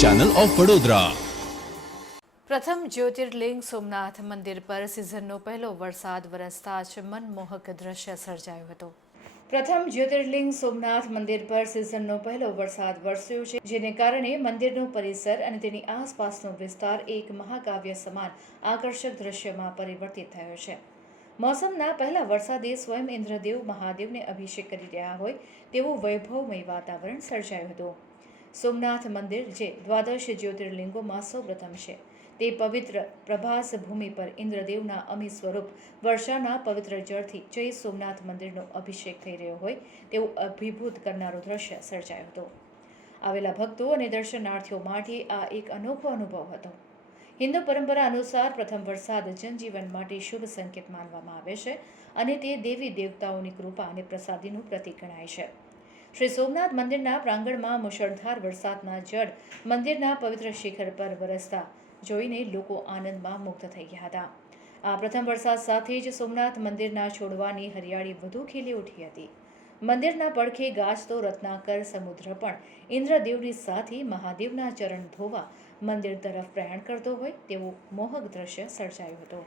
Channel of Vadodara. પ્રથમ જ્યોતિર્લિંગ સોમનાથ મંદિર પર સિઝનનો પહેલો વરસાદ વરસતા જ મનમોહક દ્રશ્ય સર્જાયું હતું। પ્રથમ જ્યોતિર્લિંગ સોમનાથ મંદિર પર સિઝનનો પહેલો વરસાદ વરસ્યો છે, જેને કારણે મંદિરનો પરિસર અને તેની આસપાસનો વિસ્તાર એક મહાકાવ્ય સમાન આકર્ષક દ્રશ્યમાં પરિવર્તિત થયો છે। મોસમના પહેલા વરસાદે સ્વયં ઇન્દ્રદેવ મહાદેવને અભિષેક કરી રહ્યા હોય તેવું વૈભવમય વાતાવરણ સર્જાયું હતું। સોમનાથ મંદિર, જે દ્વાદશ જ્યોતિર્લિંગોમાં સૌપ્રથમ છે, તે પવિત્ર પ્રભાસ ભૂમિ પર ઇન્દ્રદેવના અમી સ્વરૂપ વર્ષાના પવિત્ર જળથી જય સોમનાથ મંદિરનો અભિષેક થઈ રહ્યો હોય તેવું અભિભૂત કરનારું દ્રશ્ય સર્જાયું હતું। આવેલા ભક્તો અને દર્શનાર્થીઓ માટે આ એક અનોખો અનુભવ હતો। હિન્દુ પરંપરા અનુસાર પ્રથમ વરસાદ જનજીવન માટે શુભ સંકેત માનવામાં આવે છે અને તે દેવી દેવતાઓની કૃપા અને પ્રસાદીનું પ્રતીક ગણાય છે। શ્રી સોમનાથ મંદિરના પ્રાંગણમાં મુશળધાર વરસાદના જળ મંદિરના પવિત્ર શિખર પર વરસતા જોઈને લોકો આનંદમાં મુગ્ધ થઈ ગયા હતા। આ પ્રથમ વરસાદ સાથે જ સોમનાથ મંદિરના છોડવાની હરિયાળી વધુ ખીલી ઉઠી હતી। મંદિરના પડખે ગાજતો રત્નાકર સમુદ્ર પણ ઇન્દ્રદેવની સાથે મહાદેવના ચરણ ધોવા મંદિર તરફ પ્રયાણ કરતો હોય તેવું મોહક દ્રશ્ય સર્જાયું હતું।